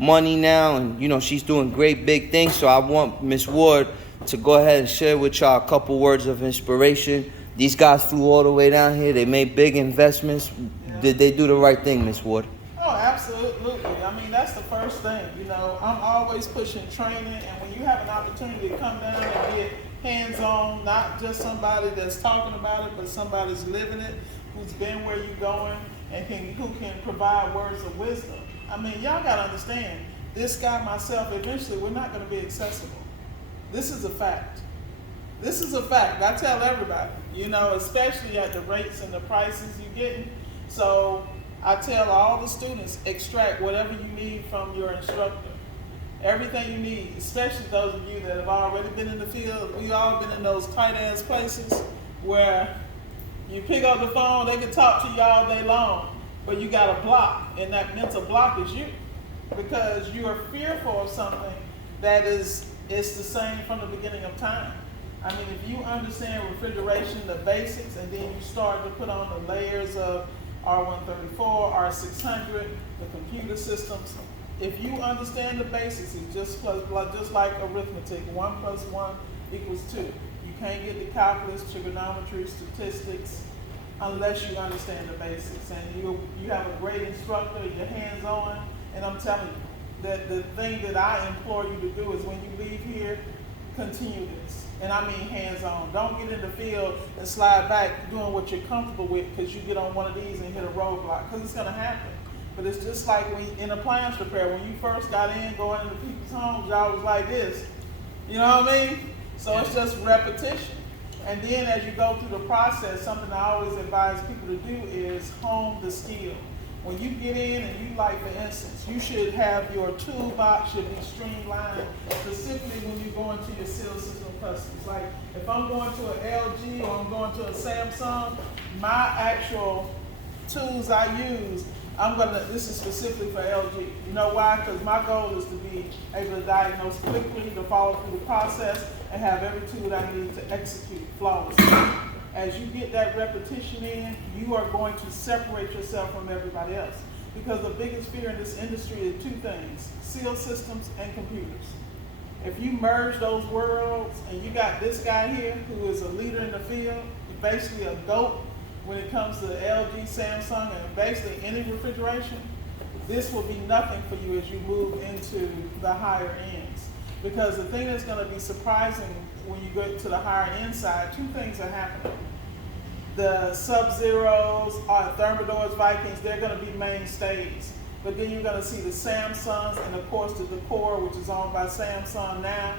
money now, and, you know, she's doing great big things. So I want Miss Ward to go ahead and share with y'all a couple words of inspiration. These guys flew all the way down here. They made big investments. Yeah. Did they do the right thing, Miss Ward? Oh, absolutely. I mean, that's the first thing. You know, I'm always pushing training, and when you have an opportunity to come down and get hands-on, not just somebody that's talking about it, but somebody's living it, who's been where you're going, and who can provide words of wisdom. I mean, y'all got to understand, this guy, myself, eventually we're not going to be accessible. This is a fact. This is a fact. I tell everybody, you know, especially at the rates and the prices you're getting. So I tell all the students, extract whatever you need from your instructor. Everything you need, especially those of you that have already been in the field. We all been in those tight ass places where you pick up the phone, they can talk to you all day long, but you got a block, and that mental block is you, because you are fearful of something that is the same from the beginning of time. I mean, if you understand refrigeration, the basics, and then you start to put on the layers of R134, R600, the computer systems. If you understand the basics, it's just like arithmetic. 1 + 1 = 2. You can't get the calculus, trigonometry, statistics, unless you understand the basics. And you have a great instructor, you're hands-on, and I'm telling you, that the thing that I implore you to do is when you leave here, continue this. And I mean hands-on. Don't get in the field and slide back doing what you're comfortable with because you get on one of these and hit a roadblock, because it's going to happen. But it's just like when in appliance repair, when you first got in, going into people's homes, y'all was like this. You know what I mean? So it's just repetition. And then as you go through the process, something I always advise people to do is hone the skill. When you get in and you, like for instance, you should have your toolbox should be streamlined, specifically when you go into your seal system customs. Like if I'm going to an LG or I'm going to a Samsung, my actual tools I use, this is specifically for LG. You know why? Because my goal is to be able to diagnose quickly, to follow through the process, and have every tool I need to execute flawlessly. As you get that repetition in, you are going to separate yourself from everybody else. Because the biggest fear in this industry is two things: seal systems and computers. If you merge those worlds and you got this guy here who is a leader in the field, basically a GOAT when it comes to LG, Samsung, and basically any refrigeration, this will be nothing for you as you move into the higher ends. Because the thing that's going to be surprising when you go to the higher end side, two things are happening. The Sub-Zeros, Thermadors, Vikings, they're going to be mainstays. But then you're going to see the Samsungs, and of course the Decor, which is owned by Samsung now,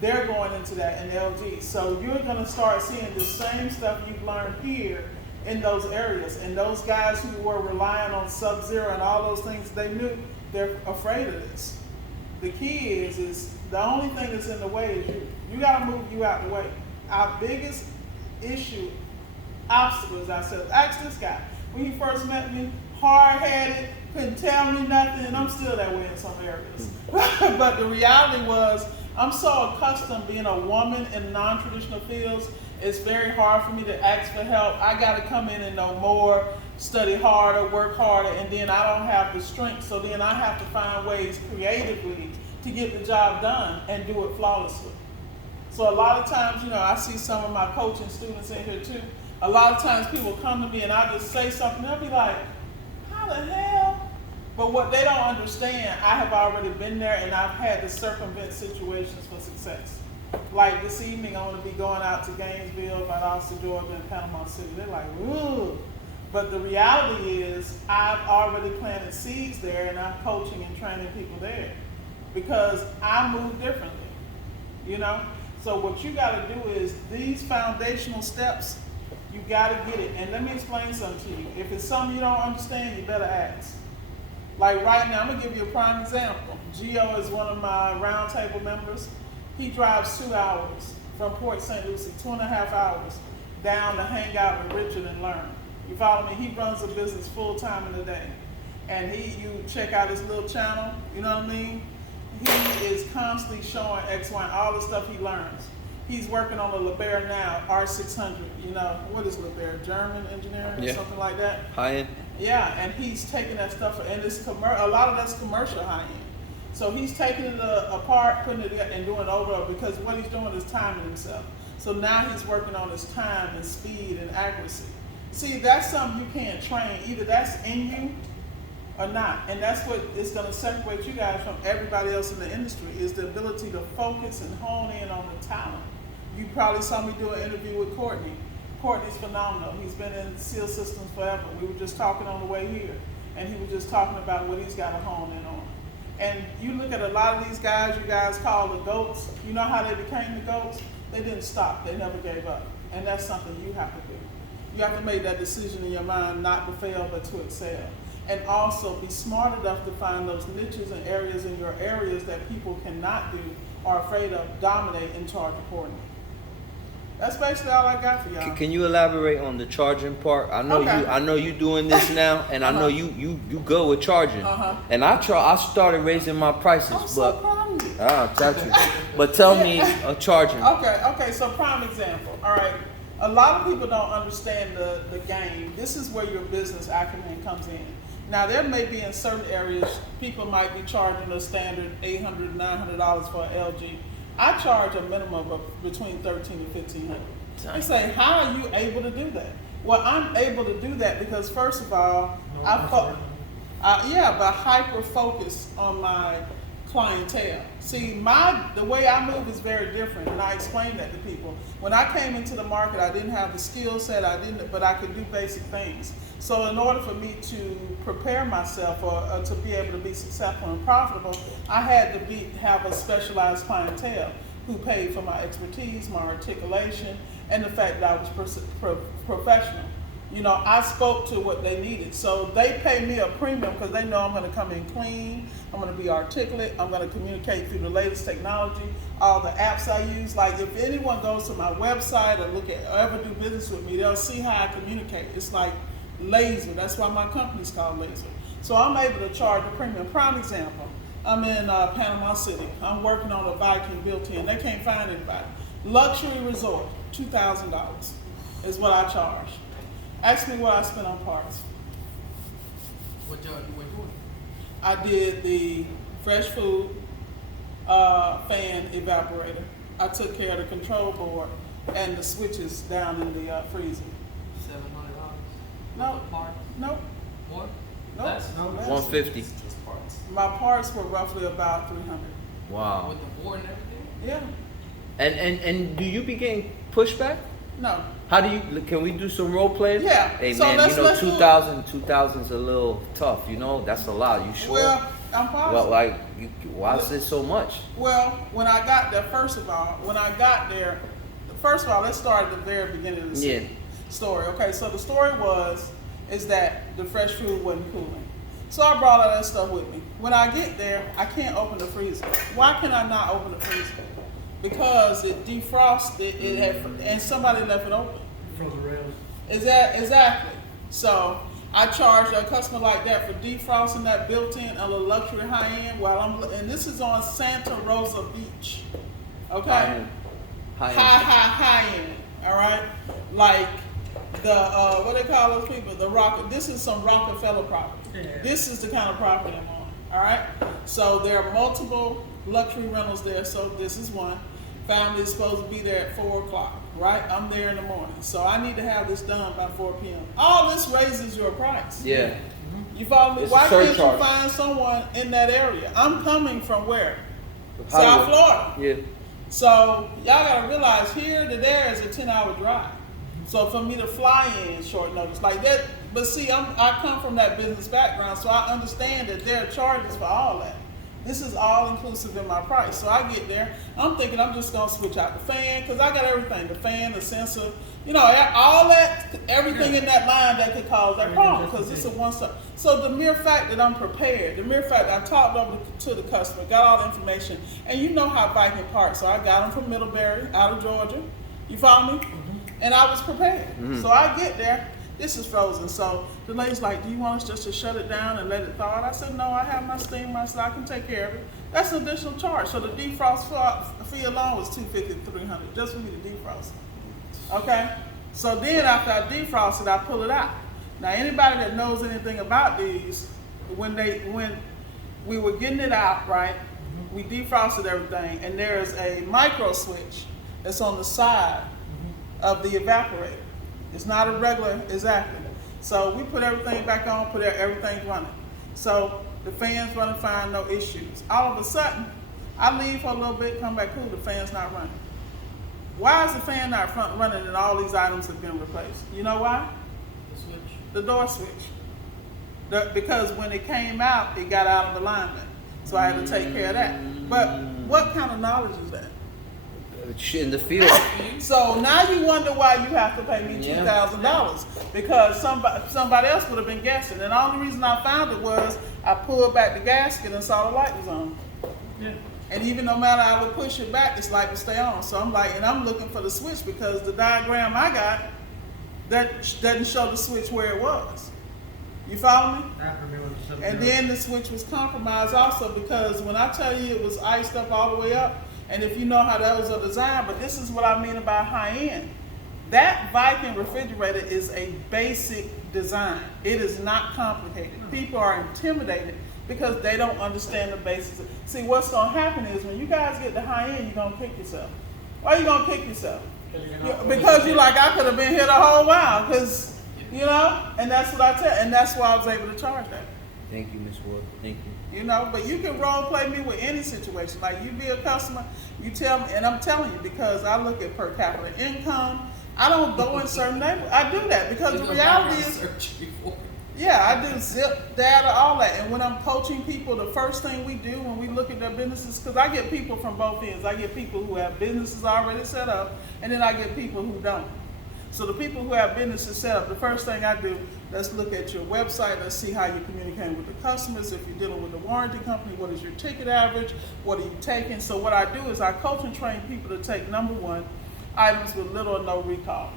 they're going into that, and LG. So you're going to start seeing the same stuff you've learned here in those areas. And those guys who were relying on Sub-Zero and all those things they knew, they're afraid of this. The key is the only thing that's in the way is you. You got to move you out the way. Our biggest obstacle is ourselves. Ask this guy. When he first met me, hard-headed, couldn't tell me nothing, and I'm still that way in some areas. But the reality was, I'm so accustomed being a woman in non-traditional fields, it's very hard for me to ask for help. I got to come in and know more, study harder, work harder, and then I don't have the strength, so then I have to find ways creatively to get the job done and do it flawlessly. So a lot of times, you know, I see some of my coaching students in here too. A lot of times people come to me and I just say something, they'll be like, how the hell? But what they don't understand, I have already been there and I've had to circumvent situations for success. Like this evening, I'm going to be going out to Gainesville, Valdosta, Georgia, and Panama City. They're like, ooh. But the reality is, I've already planted seeds there and I'm coaching and training people there because I move differently, you know? So what you got to do is these foundational steps, you got to get it. And let me explain something to you. If it's something you don't understand, you better ask. Like right now, I'm going to give you a prime example. Gio is one of my roundtable members. He drives 2 hours from Port St. Lucie, 2.5 hours, down to hang out with Richard and learn. You follow me? He runs a business full time in the day. And you check out his little channel, you know what I mean? He is constantly showing X, Y, and all the stuff he learns. He's working on a Liebherr now, R600, you know, what is Liebherr? German engineering or something like that? High-end? Yeah, and he's taking that stuff, and it's a lot of that's commercial high-end. So he's taking it apart, putting it in, and doing it over because what he's doing is timing himself. So now he's working on his time and speed and accuracy. See, that's something you can't train. Either that's in you or not. And that's what is going to separate you guys from everybody else in the industry is the ability to focus and hone in on the talent. You probably saw me do an interview with Courtney. Courtney's phenomenal. He's been in SEAL systems forever. We were just talking on the way here, and he was just talking about what he's got to hone in on. And you look at a lot of these guys you guys call the GOATs, you know how they became the GOATs? They didn't stop. They never gave up. And that's something you have to do. You have to make that decision in your mind not to fail but to excel. And also be smart enough to find those niches and areas in your areas that people cannot do or are afraid of, dominate and charge accordingly. That's basically all I got for y'all. Can you elaborate on the charging part? I know you doing this now, and I know you good with charging. And I started raising my prices, I'm so proud of you. Thank you. But tell me charging. Okay. So prime example. All right. A lot of people don't understand the game. This is where your business acumen comes in. Now there may be in certain areas people might be charging a standard $800, $900 for an LG. I charge a minimum of between $1,300 and $1,500. They say, how are you able to do that? Well, I'm able to do that because first of all, but hyper focus on my clientele. See, the way I move is very different, and I explain that to people. When I came into the market, I didn't have the skill set, but I could do basic things. So in order for me to prepare myself or to be able to be successful and profitable, I had to have a specialized clientele who paid for my expertise, my articulation, and the fact that I was professional. You know, I spoke to what they needed. So they pay me a premium because they know I'm going to come in clean, I'm going to be articulate, I'm going to communicate through the latest technology, all the apps I use. Like if anyone goes to my website or ever do business with me, they'll see how I communicate. It's like laser. That's why my company's called Laser. So I'm able to charge a premium. Prime example, I'm in Panama City. I'm working on a Viking built-in. They can't find anybody. Luxury resort, $2,000 is what I charge. Ask me what I spent on parts. What y'all doing? I did the fresh food fan evaporator. I took care of the control board and the switches down in the freezer. $700. No. Parts? Nope. What? Nope. Less? $150. Just parts. My parts were roughly about $300. Wow. With the board and everything? Yeah. And do you be getting pushback? No. How do you? Can we do some role playing? Yeah. Hey So man, let's 2000's a little tough. You know, that's a lot. You sure? Well, I'm positive. Well, why is it so much? Well, when I got there, first of all, let's start at the very beginning of the story. Okay, so the story is that the fresh food wasn't cooling. So I brought all that stuff with me. When I get there, I can't open the freezer. Why can I not open the freezer? Because it defrosted, and somebody left it open. Frozen rails. Exactly. So I charged a customer like that for defrosting that built-in a little luxury high-end and this is on Santa Rosa Beach. Okay? High-end. All right? Like the, what they call those people? This is some Rockefeller property. Yeah. This is the kind of property I'm on. All right? So there are multiple luxury rentals there. So this is one. Family is supposed to be there at 4 o'clock, right? I'm there in the morning. So I need to have this done by 4 p.m. All this raises your price. Yeah. You follow me? It's Why a can't you surcharge. find someone in that area? I'm coming from where? Hollywood. South Florida. Yeah. So y'all gotta realize here to there is a 10-hour drive. So for me to fly in short notice like that, but see, I come from that business background, so I understand that there are charges for all that. This is all inclusive in my price. So I get there, I'm thinking I'm just gonna switch out the fan, because I got everything, the fan, the sensor, you know, all that, everything in that line that could cause that problem, because it's a one-stop. So the mere fact that I'm prepared, the mere fact that I talked over to the customer, got all the information, and you know how Viking parts, so I got them from Middlebury, out of Georgia, you follow me? And I was prepared. So I get there, this is frozen. So the lady's like, do you want us just to shut it down and let it thaw out? I said, no, I have my steamer, so I can take care of it. That's an additional charge. So the defrost fee alone was $250 to $300 just for me to defrost it. Okay? So then after I defrost it, I pull it out. Now anybody that knows anything about these, when we were getting it out, right? We defrosted everything, and there's a micro switch that's on the side of the evaporator. It's not a regular, exactly. So we put everything back on, everything running. So the fan's running fine, no issues. All of a sudden, I leave for a little bit, come back cool, the fan's not running. Why is the fan not running and all these items have been replaced? You know why? The switch. The door switch. Because when it came out, it got out of alignment. So I had to take care of that. But what kind of knowledge is that? In the field. So now you wonder why you have to pay me $2,000 because somebody else would have been guessing. And the only reason I found it was I pulled back the gasket and saw the light was on. Yeah. And even no matter I would push it back, this light would stay on. So I'm like, and I'm looking for the switch because the diagram I got that doesn't show the switch where it was. You follow me? And then the switch was compromised also because when I tell you it was iced up all the way up, and if you know how that was a design, but this is what I mean about high end. That Viking refrigerator is a basic design. It is not complicated. People are intimidated because they don't understand the basics. See, what's gonna happen is when you guys get to high end, you're gonna kick yourself. Why are you gonna kick yourself? Because you're like, I could have been here the whole while, because, you know, and that's what I tell, and that's why I was able to charge that. Thank you, Miss Ward. Thank you. You know, but you can role play me with any situation. Like you be a customer, you tell me, and I'm telling you because I look at per capita income. I don't go in certain neighborhoods. I do that because the reality is, yeah, I do zip data, all that. And when I'm coaching people, the first thing we do when we look at their businesses, because I get people from both ends. I get people who have businesses already set up, and then I get people who don't. So the people who have businesses set up, the first thing I do, let's look at your website. Let's see how you're communicating with the customers. If you're dealing with the warranty company, what is your ticket average? What are you taking? So what I do is I coach and train people to take, number one, items with little or no recall.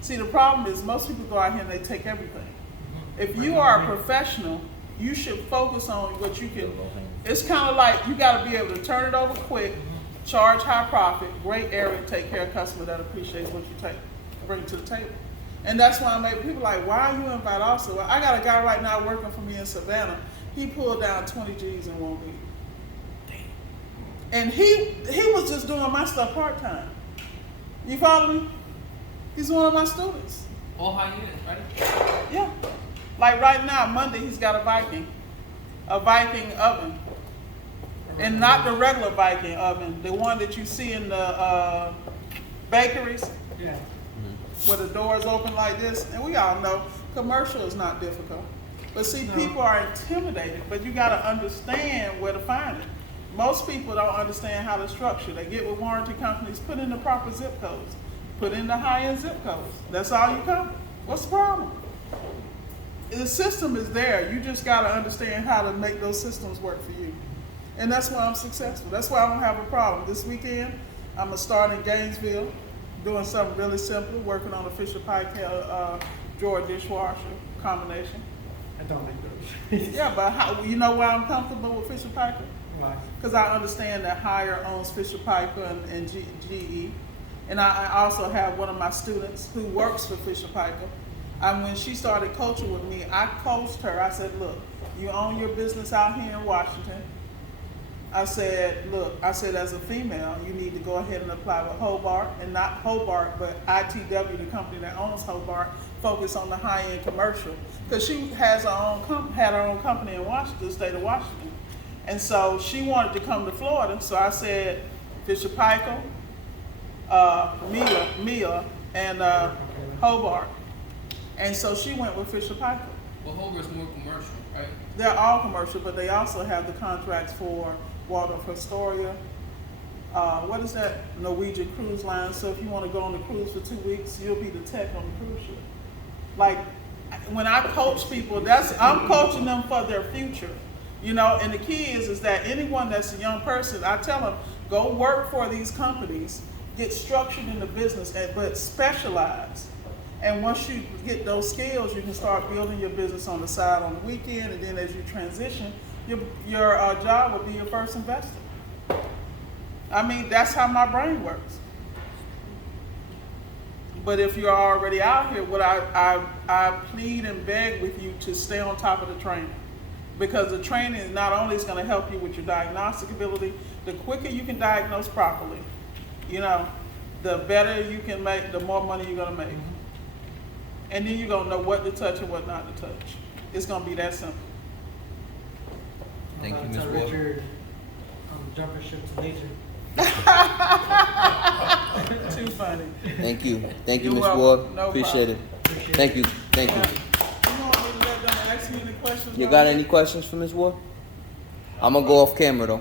See, the problem is most people go out here and they take everything. If you are a professional, you should focus on what you can. It's kind of like you got to be able to turn it over quick, charge high profit, great area, take care of customer that appreciates what you bring to the table. And that's why I made people like, why are you invite also? Well, I got a guy right now working for me in Savannah. He pulled down 20 G's in 1 week. And he was just doing my stuff part-time. You follow me? He's one of my students. All high end, right? Yeah. Like right now, Monday, he's got a Viking oven. And not the regular Viking oven, the one that you see in the bakeries. Yeah. Where the doors open like this, and we all know commercial is not difficult. But see, people are intimidated, but you got to understand where to find it. Most people don't understand how to structure. They get with warranty companies, put in the proper zip codes, put in the high-end zip codes. That's all you cover. What's the problem? The system is there. You just got to understand how to make those systems work for you. And that's why I'm successful. That's why I don't have a problem. This weekend, I'm going to start in Gainesville, doing something really simple, working on a Fisher Pike drawer dishwasher combination. I don't make those. Yeah, but how, you know why I'm comfortable with Fisher Pike? Why? Because I understand that Hire owns Fisher Pike and GE. And I also have one of my students who works for Fisher Pike. And when she started coaching with me, I coached her. I said, look, you own your business out here in Washington. I said, look, as a female, you need to go ahead and apply with Hobart, and not Hobart, but ITW, the company that owns Hobart, focus on the high-end commercial. Because she has had her own company in Washington, the state of Washington. And so she wanted to come to Florida, so I said, Fisher Paykel, Mia, and Hobart. And so she went with Fisher Paykel. Well, Hobart's more commercial, right? They're all commercial, but they also have the contracts for Waldorf Astoria. What is that? Norwegian Cruise Line. So if you want to go on the cruise for 2 weeks, you'll be the tech on the cruise ship. Like when I coach people, I'm coaching them for their future. You know, and the key is that anyone that's a young person, I tell them, go work for these companies, get structured in the business, but specialize. And once you get those skills, you can start building your business on the side on the weekend, and then as you transition, your job will be your first investor. I mean, that's how my brain works. But if you're already out here, what I plead and beg with you to stay on top of the training. because the training not only is going to help you with your diagnostic ability, the quicker you can diagnose properly, you know, the better you can make, the more money you're going to make. And then you're going to know what to touch and what not to touch. It's going to be that simple. Thank you, Ms. Tell Ward. Richard, jumping ship to laser. Too funny. Thank you. Thank you, You're Ms. welcome. Ward. No Appreciate it. Appreciate Thank you. Thank Yeah. you. You want me to let them ask me any questions? You about got it? any questions for Ms. Ward? I'm gonna go off camera though.